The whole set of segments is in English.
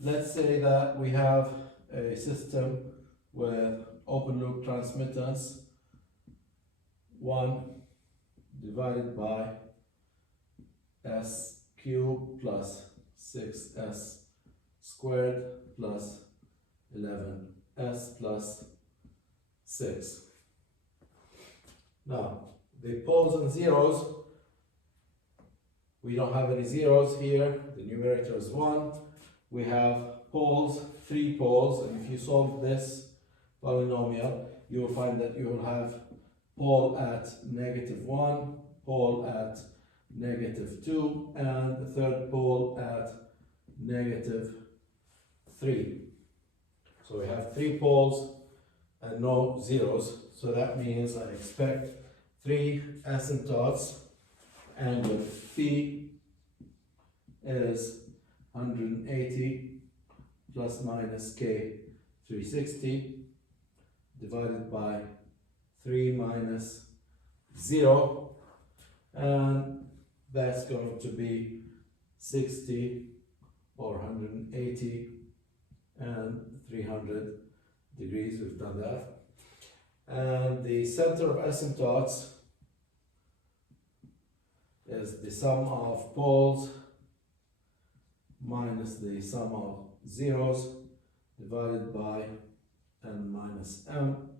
let's say that we have a system with open loop transmittance 1 divided by s cubed plus 6s squared plus 11s plus 6. Now, the poles and zeros, we don't have any zeros here, the numerator is 1. We have poles, 3 poles, and if you solve this polynomial, you will find that you will have pole at -1, pole at -2, and the third pole at -3. So we have 3 poles and no zeros, so that means I expect 3 asymptotes. Angle phi is 180 plus minus k 360 divided by 3 minus 0, and that's going to be 60 or 180 and 300 degrees. We've done that. And the center of asymptotes is the sum of poles minus the sum of zeros divided by n minus m.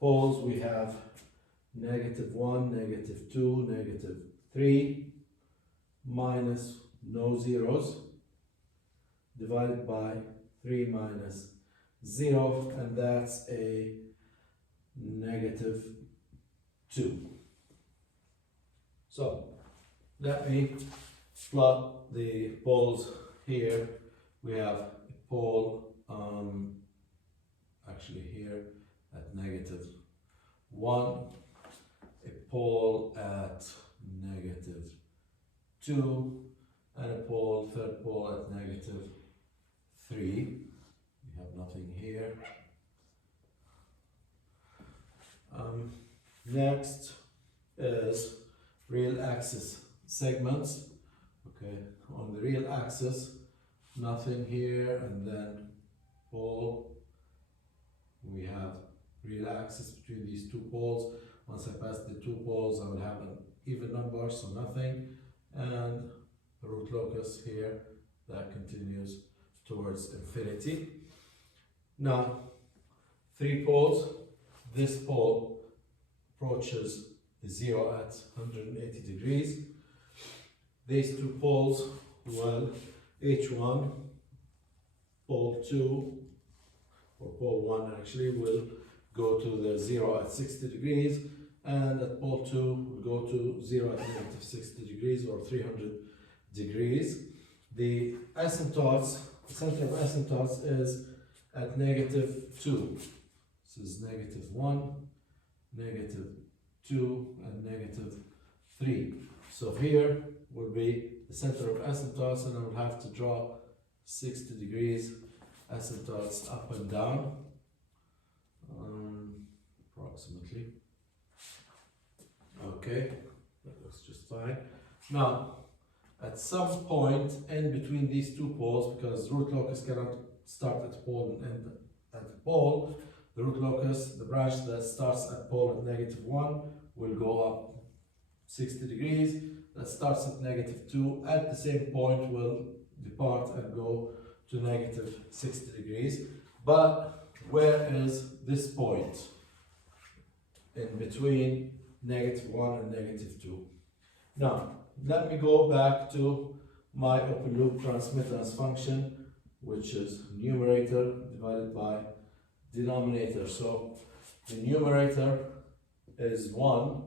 Poles we have -1, -2, -3 minus no zeros divided by 3 minus 0, and that's a -2. So let me plot the poles here. We have a pole actually here at -1, a pole at -2, and a pole, third pole at -3. We have nothing here. Next is real axis segments. Okay, on the real axis, nothing here, and then pole. We have real axis between these 2 poles. Once I pass the 2 poles, I will have an even number, so nothing, and root locus here that continues towards infinity. Now, 3 poles. This pole approaches the 0 at 180 degrees. These 2 poles, well, H1, pole 2, or pole 1 actually, will go to the 0 at 60 degrees, and at pole 2 will go to 0 at -60 degrees or 300 degrees. The asymptotes, the center of asymptotes is at -2. This is -1, -2, and -3. So here will be the center of asymptotes, and I will have to draw 60 degrees asymptotes up and down, approximately. Okay, that looks just fine. Now, at some point in between these 2 poles, because root locus cannot start at pole and end at pole, the root locus, the branch that starts at pole at -1, will go up 60 degrees. That starts at -2, at the same point will depart and go to -60 degrees. But where is this point in between -1 and -2? Now, let me go back to my open loop transmittance function, which is numerator divided by denominator. So the numerator is 1,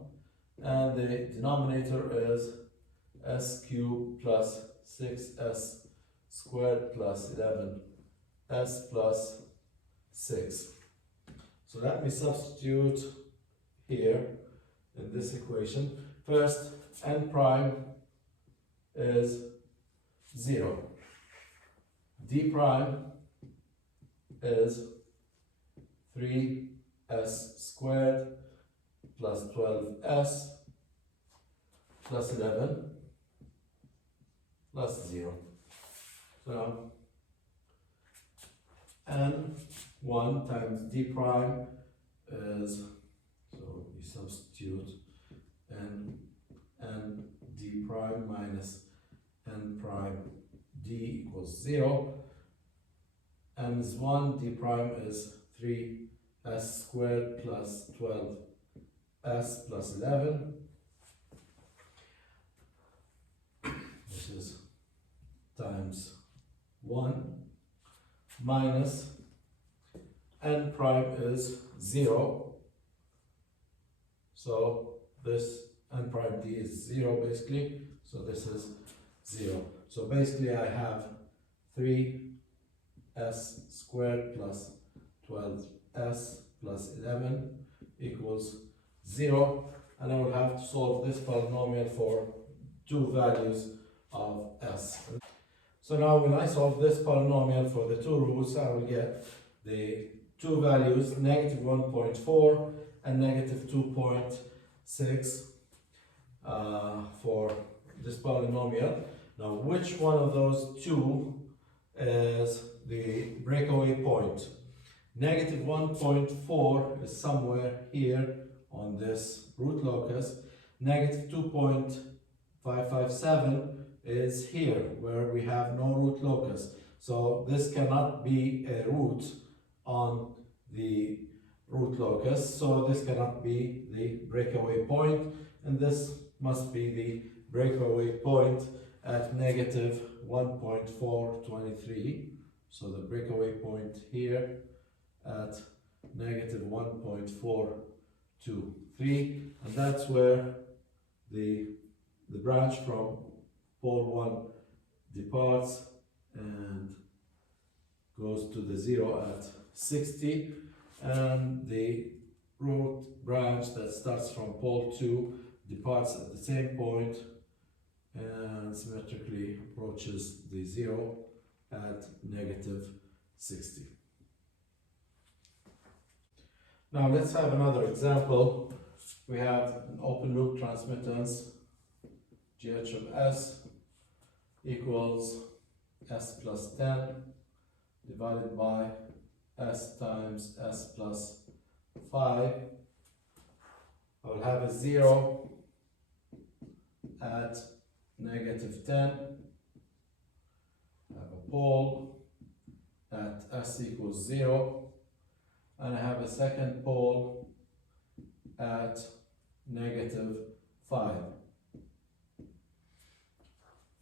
and the denominator is s cubed plus 6s squared plus 11s plus 6. So let me substitute here in this equation. First, n prime is 0. D prime is 3s squared plus 12s plus 11 plus 0. So n1 times d prime is, so we substitute n d prime minus n prime d equals 0. N is 1, d prime is 3s squared plus 12s plus 11. This is times 1 minus n prime is 0. So this n prime d is 0 basically. So this is 0. So basically I have 3s squared plus 12s plus 11 equals 0. And I will have to solve this polynomial for two values of s. So now when I solve this polynomial for the two roots, I will get the two values, negative 1.4 and negative 2.6 for this polynomial. Now which one of those two is the breakaway point? Negative 1.4 is somewhere here on this root locus. Negative 2.557 is here where we have no root locus. So this cannot be a root on the root locus. So this cannot be the breakaway point, and this must be the breakaway point at negative 1.423. So the breakaway point here at negative 1.423, and that's where the branch from pole 1 departs and goes to the 0 at 60, and the root branch that starts from pole 2 departs at the same point and symmetrically approaches the 0 at negative 60. Now let's have another example. We have an open loop transmittance GH of S equals S plus 10 divided by S times S plus 5. I will have a 0 at negative 10. I have a pole at S equals 0. And I have a second pole at negative 5.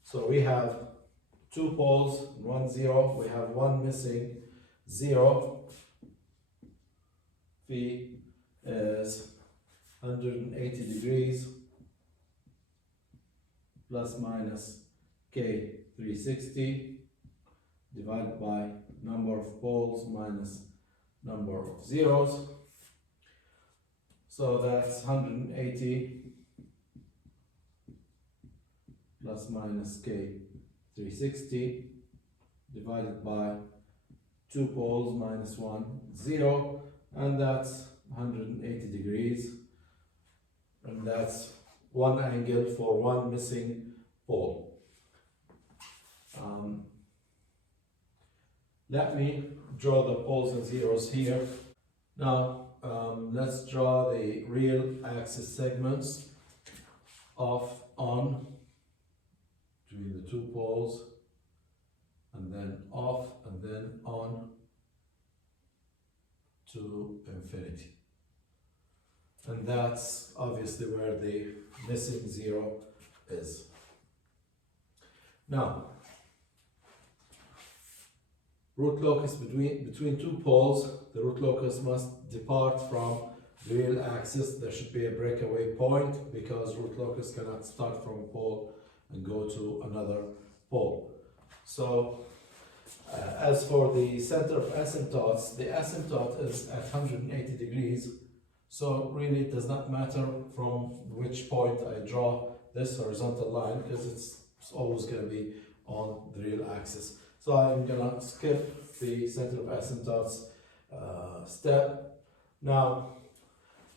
So we have two poles, 1, 0. We have one missing 0. Phi is 180 degrees plus minus K 360 divided by number of poles minus number of zeros. So that's 180 plus minus K 360 divided by 2 poles minus 1, 0, and that's 180 degrees, and that's one angle for one missing pole. Let me draw the poles and zeros here. Now let's draw the real axis segments off, on, between the two poles, and then off, and then on to infinity. And that's obviously where the missing 0 is. Now, root locus between two poles, the root locus must depart from the real axis. There should be a breakaway point because root locus cannot start from a pole and go to another pole. So as for the center of asymptotes, the asymptote is at 180 degrees. So really it does not matter from which point I draw this horizontal line, because it's always going to be on the real axis. So I'm going to skip the center of asymptotes step. Now,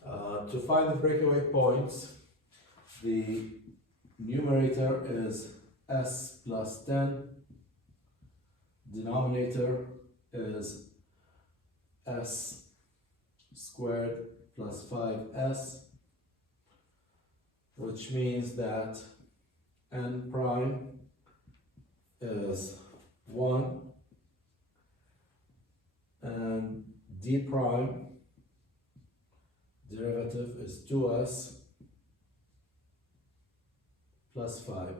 to find the breakaway points, the numerator is S plus 10, denominator is s squared plus 5s, which means that n prime is 1 and d prime derivative is 2s plus 5.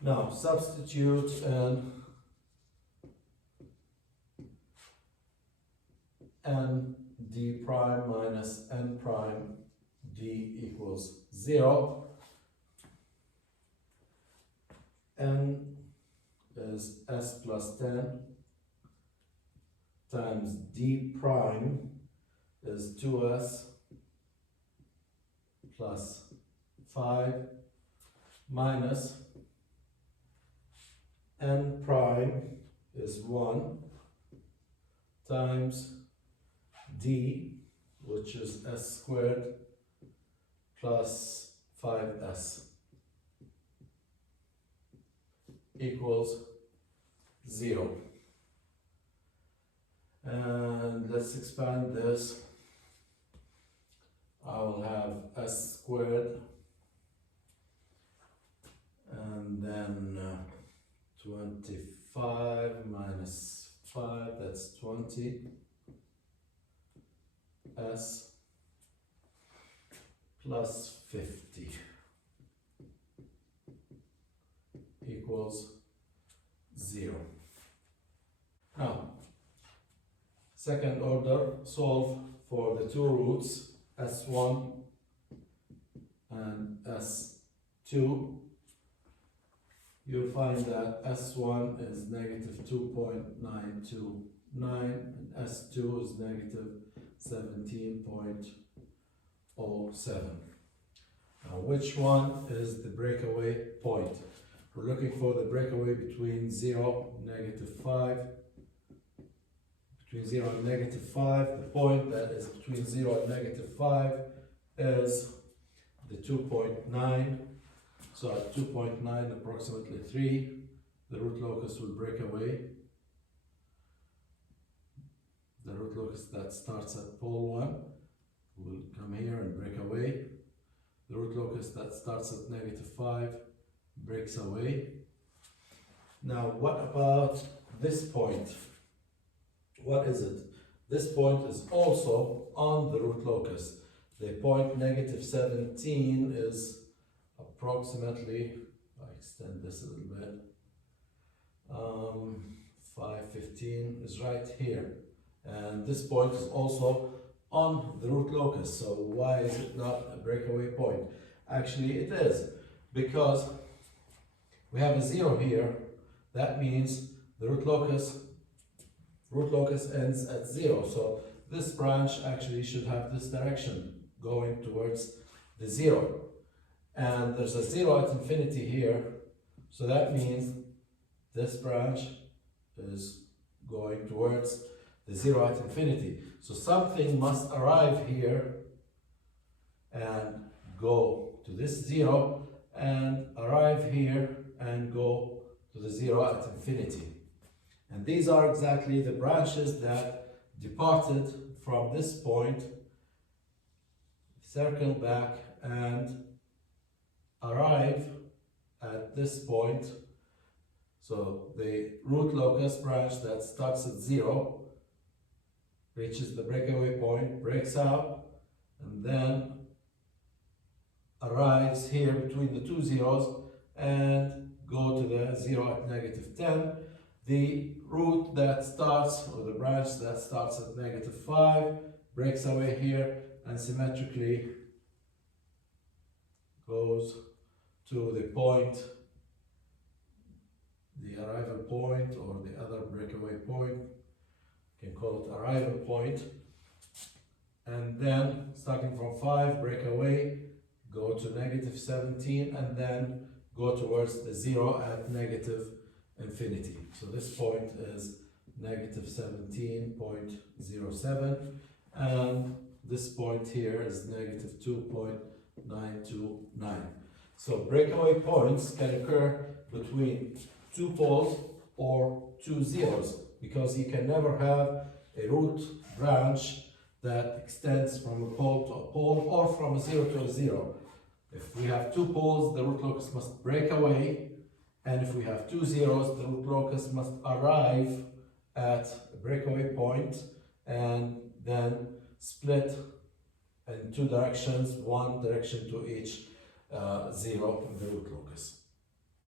Now substitute n d prime minus n prime d equals 0. N is s plus 10 times d prime is 2s plus 5 minus n prime is 1 times d, which is s squared plus 5s equals 0. And let's expand this. I will have s squared and then 25 minus 5, that's 20 s plus 50 equals 0. Now, second order, solve for the two roots s1 and s2. You'll find that s1 is negative 2.929 and s2 is negative 17.07. Now, which one is the breakaway point? We're looking for the breakaway between 0 and negative 5. Between 0 and negative 5, the point that is between 0 and negative 5 is the 2.9. So at 2.9, approximately 3, the root locus will break away. The root locus that starts at pole 1 will come here and break away. The root locus that starts at negative 5 breaks away. Now, what about this point? What is it? This point is also on the root locus. The point negative 17 is approximately, I extend this a little bit, 515 is right here. And this point is also on the root locus. So why is it not a breakaway point? Actually, it is, because we have a 0 here. That means the root locus ends at 0. So this branch actually should have this direction, going towards the 0. And there's a 0 at infinity here. So that means this branch is going towards the 0 at infinity. So something must arrive here and go to this 0 and arrive here and go to the 0 at infinity. And these are exactly the branches that departed from this point, circle back and arrive at this point. So the root locus branch that starts at 0 reaches the breakaway point, breaks out, and then arrives here between the two zeros and go to the 0 at negative 10. The root that starts, or the branch that starts at negative 5, breaks away here and symmetrically goes to the point, the arrival point, or the other breakaway point. You can call it arrival point. And then, starting from 5, break away, go to negative 17, and then go towards the 0 at negative infinity. So this point is negative 17.07, and this point here is negative 2.929. So breakaway points can occur between two poles or two zeros, because you can never have a root branch that extends from a pole to a pole or from a zero to a zero. If we have two poles, the root locus must break away, and if we have two zeros, the root locus must arrive at a breakaway point and then split in two directions, one direction to each zero in the root locus.